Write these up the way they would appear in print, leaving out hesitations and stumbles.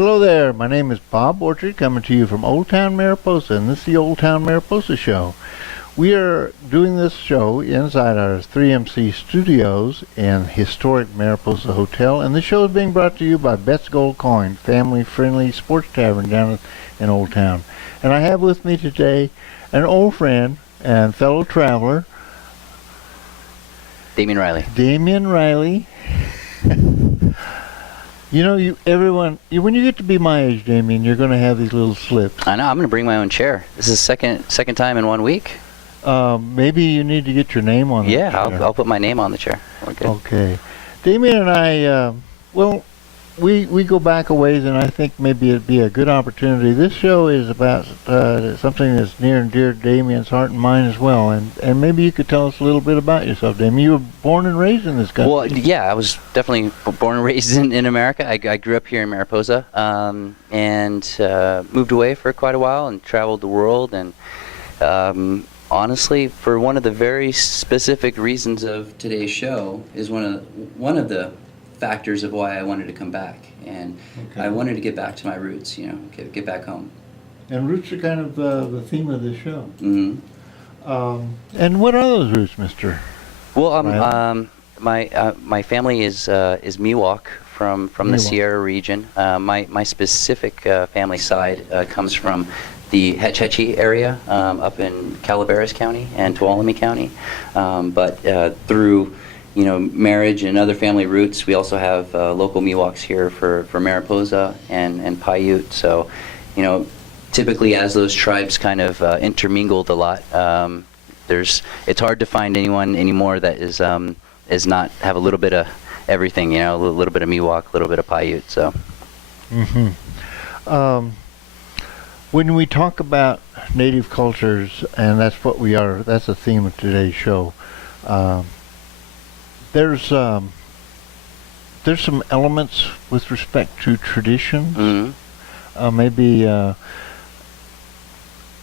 Hello there, my name is Bob Orchard, coming to you from Old Town Mariposa, and this is the Old Town Mariposa Show. We are doing this show inside our 3MC studios in historic Mariposa Hotel, and this show is being brought to you by Bet's Gold Coin, family-friendly sports tavern down in Old Town. And I have with me today an old friend and fellow traveler, Damian Riley. Damian Riley. You know, when you get to be my age, Damian, you're going to have these little slips. I know. I'm going to bring my own chair. This is second time in 1 week. Maybe you need to get your name on the chair. Yeah, I'll put my name on the chair. Okay. Okay. Damian and I, we go back a ways, and I think maybe it'd be a good opportunity. This show is about something that's near and dear to Damian's heart and mind as well, and maybe you could tell us a little bit about yourself, Damian. You were born and raised in this country. Well, yeah, I was definitely born and raised in America. I grew up here in Mariposa and moved away for quite a while and traveled the world. And honestly, for one of the very specific reasons of today's show is one of the factors of why I wanted to come back, and okay. I wanted to get back to my roots, get back home. And roots are kind of the theme of this show. Mm-hmm. And what are those roots, Mister? Well, my family is Miwok from the Sierra region. My specific family side comes from the Hetch Hetchy area up in Calaveras County and Tuolumne County, but through marriage and other family roots, we also have local Miwoks here for Mariposa and Piute. So, typically as those tribes kind of intermingled a lot, it's hard to find anyone anymore that is not have a little bit of everything. A little bit of Miwok, a little bit of Piute. So. Mm-hmm. When we talk about native cultures, and that's what we are, that's the theme of today's show. There's some elements with respect to traditions. Mm-hmm. Maybe I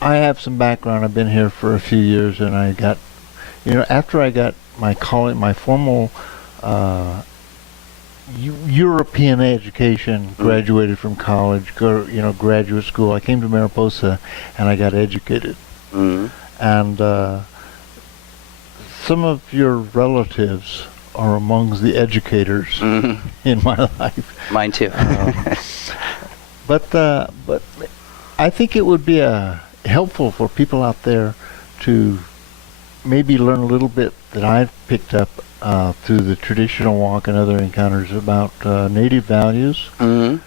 have some background. I've been here for a few years, and I got, after I got my formal European education, graduated from college, graduate school. I came to Mariposa, and I got educated. Mm-hmm. And some of your relatives are among the educators mm-hmm. in my life. Mine too. But I think it would be helpful for people out there to maybe learn a little bit that I've picked up through the traditional walk and other encounters about native values, mm-hmm.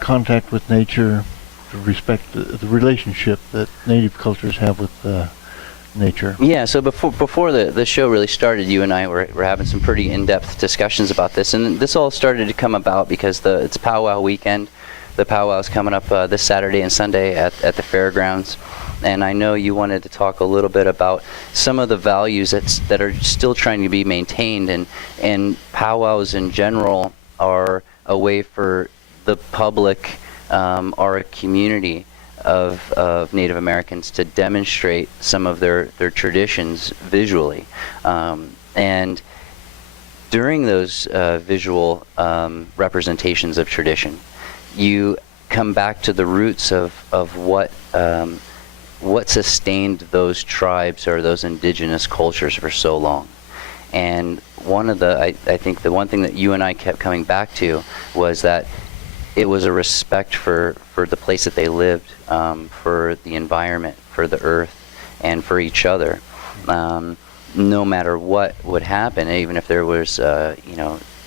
Contact with nature, the relationship that native cultures have with nature. Yeah, so before the show really started, you and I were having some pretty in-depth discussions about this, and this all started to come about because it's Powwow weekend. The Powwow is coming up this Saturday and Sunday at the fairgrounds, and I know you wanted to talk a little bit about some of the values that are still trying to be maintained, and powwows in general are a way for the public, our community of Native Americans to demonstrate some of their traditions visually. And during those visual representations of tradition, you come back to the roots of what sustained those tribes or those indigenous cultures for so long. And I think the one thing that you and I kept coming back to was that it was a respect for the place that they lived, for the environment, for the earth, and for each other. No matter what would happen, even if there was,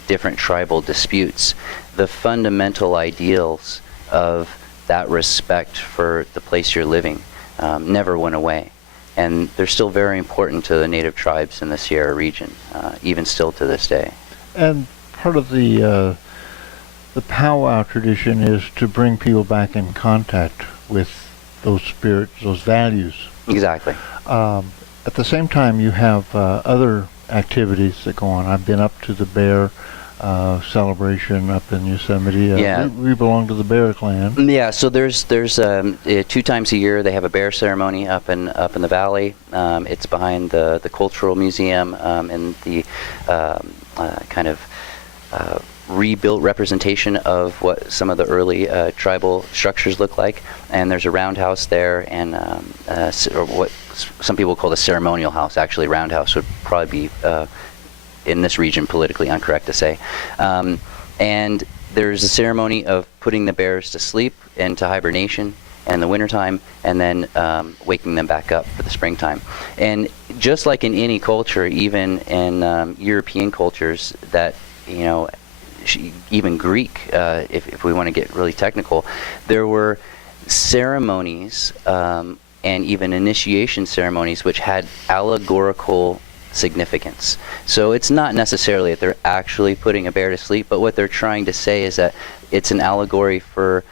different tribal disputes, the fundamental ideals of that respect for the place you're living never went away. And they're still very important to the native tribes in the Sierra region, even still to this day. And part of the powwow tradition is to bring people back in contact with those spirits, those values. Exactly. At the same time, you have other activities that go on. I've been up to the bear celebration up in Yosemite. Yeah. We belong to the Bear Clan. Yeah, so there's 2 times a year they have a bear ceremony up in the valley. It's behind the Cultural Museum in the kind of rebuilt representation of what some of the early tribal structures look like. And there's a roundhouse there, and or what some people call the ceremonial house. Actually, roundhouse would probably be in this region politically incorrect to say. And there's a ceremony of putting the bears to sleep and to hibernation in the wintertime, and then waking them back up for the springtime. And just like in any culture, even in European cultures that, even Greek, if we want to get really technical, there were ceremonies and even initiation ceremonies which had allegorical significance. So it's not necessarily that they're actually putting a bear to sleep, but what they're trying to say is that it's an allegory for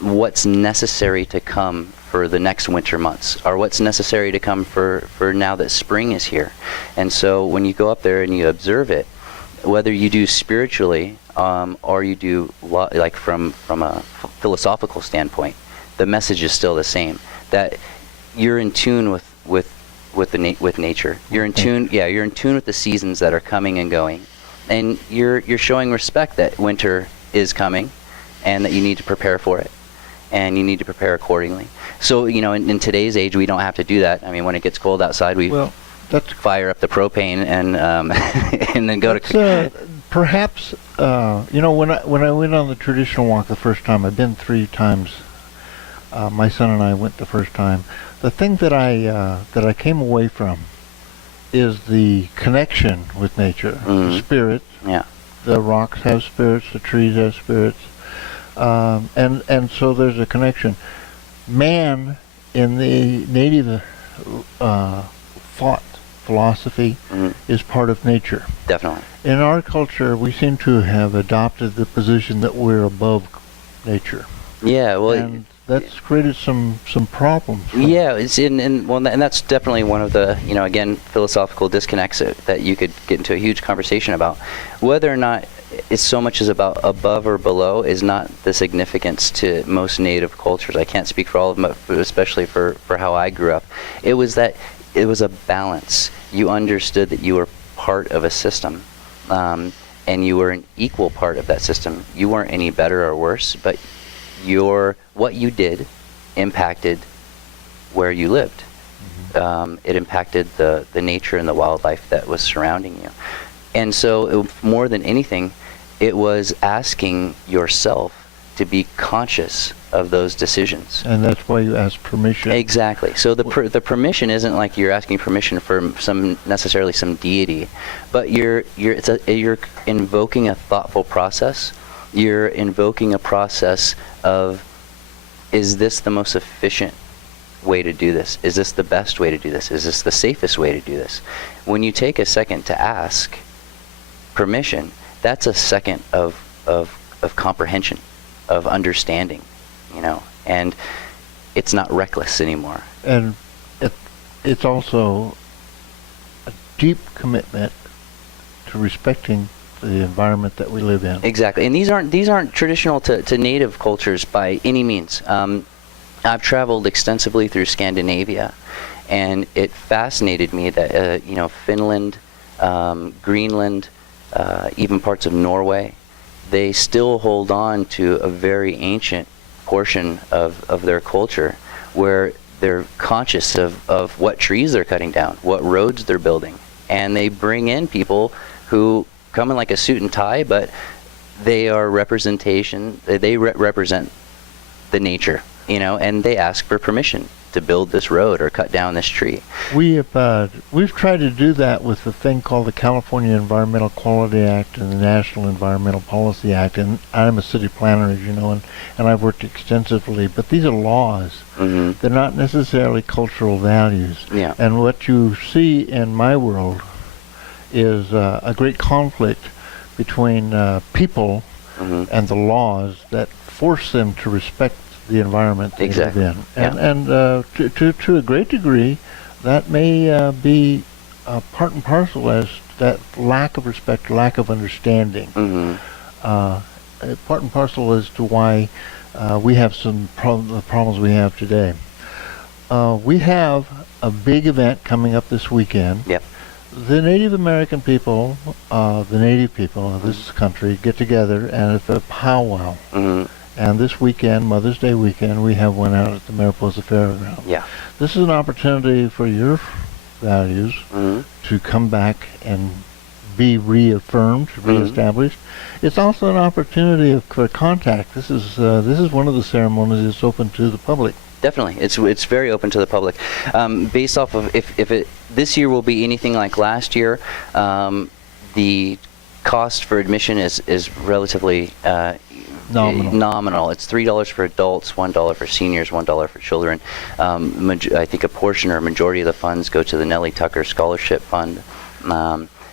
what's necessary to come for the next winter months, or what's necessary to come for now that spring is here. And so when you go up there and you observe it, whether you do spiritually or you do like from a philosophical standpoint, the message is still the same, that you're in tune with nature. You're in tune, you're in tune with the seasons that are coming and going, and you're showing respect that winter is coming, and that you need to prepare for it, and you need to prepare accordingly. So in today's age, we don't have to do that. I mean, when it gets cold outside, we fire up the propane and and then go to. Perhaps when I went on the traditional walk the first time, I've been 3 times. My son and I went the first time. The thing that I came away from is the connection with nature, the spirit. Yeah. The rocks have spirits, the trees have spirits, and so there's a connection. Man, in the native thought philosophy, is part of nature. Definitely. In our culture, we seem to have adopted the position that we're above nature. Yeah, well, and that's created some problems. Yeah, it's and that's definitely one of the again, philosophical disconnects that you could get into a huge conversation about. Whether or not it's so much as about above or below is not the significance to most native cultures. I can't speak for all of them, but especially for how I grew up. It was a balance. You understood that you were part of a system, and you were an equal part of that system. You weren't any better or worse, but what you did impacted where you lived. It impacted the nature and the wildlife that was surrounding you. And so more than anything, it was asking yourself to be conscious of those decisions. And that's why you ask permission. Exactly. So the permission isn't like you're asking permission for necessarily some deity, but you're invoking a thoughtful process. You're invoking a process of, is this the most efficient way to do this? Is this the best way to do this? Is this the safest way to do this? When you take a second to ask permission, that's a second of comprehension, of understanding, and it's not reckless anymore. And it's also a deep commitment to respecting the environment that we live in. Exactly, and these aren't traditional to native cultures by any means. I've traveled extensively through Scandinavia, and it fascinated me that Finland, Greenland, even parts of Norway, they still hold on to a very ancient portion of their culture, where they're conscious of what trees they're cutting down, what roads they're building, and they bring in people who come in like a suit and tie, but they are representation. They represent the nature, and they ask for permission to build this road or cut down this tree. We've tried to do that with the thing called the California Environmental Quality Act and the National Environmental Policy Act. And I'm a city planner, as you know, and I've worked extensively. But these are laws. They're not necessarily cultural values. Yeah. And what you see in my world is a great conflict between people and the laws that force them to respect the environment they live in. And to a great degree, that may be part and parcel as that lack of respect, lack of understanding. Part and parcel as to why we have the problems we have today. We have a big event coming up this weekend. Yep. the Native American people, the native people of this country get together and it's a powwow. Mm-hmm. And this weekend, Mother's Day weekend, we have one out at the Mariposa Fairground. Yeah. This is an opportunity for your values to come back and be reaffirmed, reestablished. It's also an opportunity for contact. This is one of the ceremonies that's open to the public. Definitely, it's very open to the public. Based off of if this year will be anything like last year, the cost for admission is relatively nominal. It's $3 for adults, $1 for seniors, $1 for children. I think a portion or majority of the funds go to the Nellie Tucker Scholarship Fund,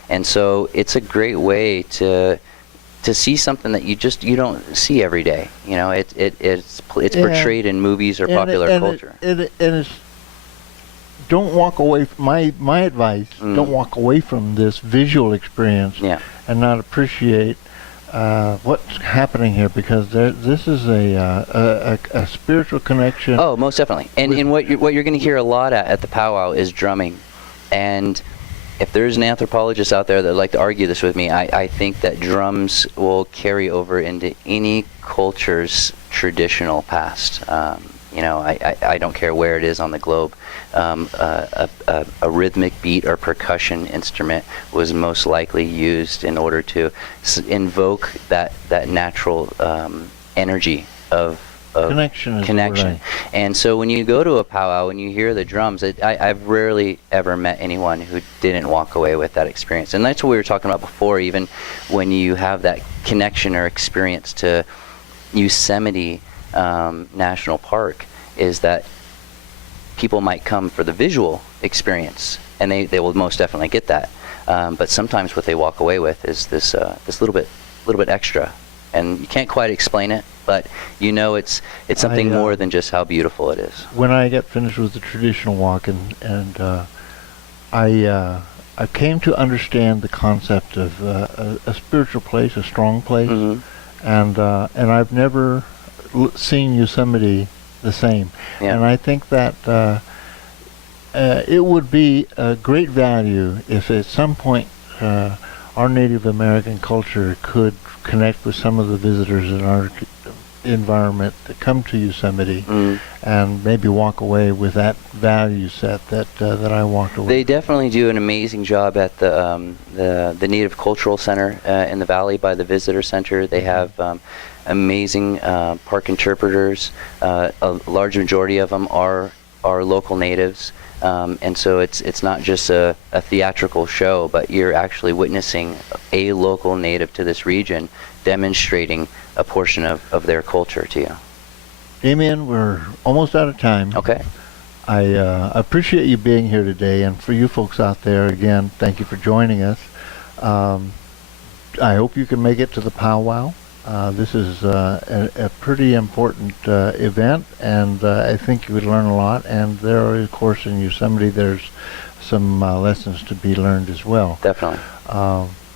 and so it's a great way to see something that you don't see every day. You know, it's portrayed in movies or popular culture. And it's, don't walk away. My advice: don't walk away from this visual experience and not appreciate what's happening here, because this is a spiritual connection. Oh, most definitely. And what you're going to hear a lot at the powwow is drumming. And if there's an anthropologist out there that would like to argue this with me, I think that drums will carry over into any culture's traditional past. You know, I don't care where it is on the globe. A rhythmic beat or percussion instrument was most likely used in order to invoke that natural energy of connection. Right. And so when you go to a powwow and you hear the drums, I've rarely ever met anyone who didn't walk away with that experience. And that's what we were talking about before, even when you have that connection or experience to Yosemite National Park, is that people might come for the visual experience, and they will most definitely get that. But sometimes what they walk away with is this little bit extra, and you can't quite explain it, but you know it's something more than just how beautiful it is. When I got finished with the traditional walk, and I came to understand the concept of a spiritual place, a strong place, and I've never seen Yosemite the same. Yeah. And I think that it would be a great value if at some point our Native American culture could connect with some of the visitors in our environment that come to Yosemite and maybe walk away with that value set that I walked away. They definitely do an amazing job at the Native Cultural Center in the Valley by the Visitor Center. They have amazing park interpreters. A large majority of them are local natives, and so it's not just a theatrical show, but you're actually witnessing a local native to this region demonstrating a portion of their culture to you. Damian, we're almost out of time. Okay. I appreciate you being here today, and for you folks out there, again, thank you for joining us. I hope you can make it to the powwow. This is a pretty important event, and I think you would learn a lot. And there are, of course, in Yosemite, there's some lessons to be learned as well. Definitely.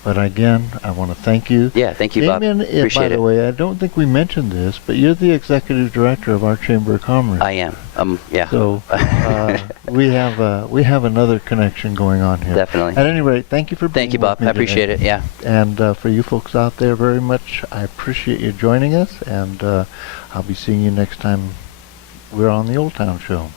But again, I want to thank you. Yeah, thank you, Bob. Damian, Appreciate it. by the way, I don't think we mentioned this, but you're the executive director of our Chamber of Commerce. I am. Yeah. So we have another connection going on here. Definitely. At any rate, thank you for being Thank you, Bob. with me I appreciate today. it. Yeah. And for you folks out there, very much, I appreciate you joining us, and I'll be seeing you next time we're on the Old Town Show.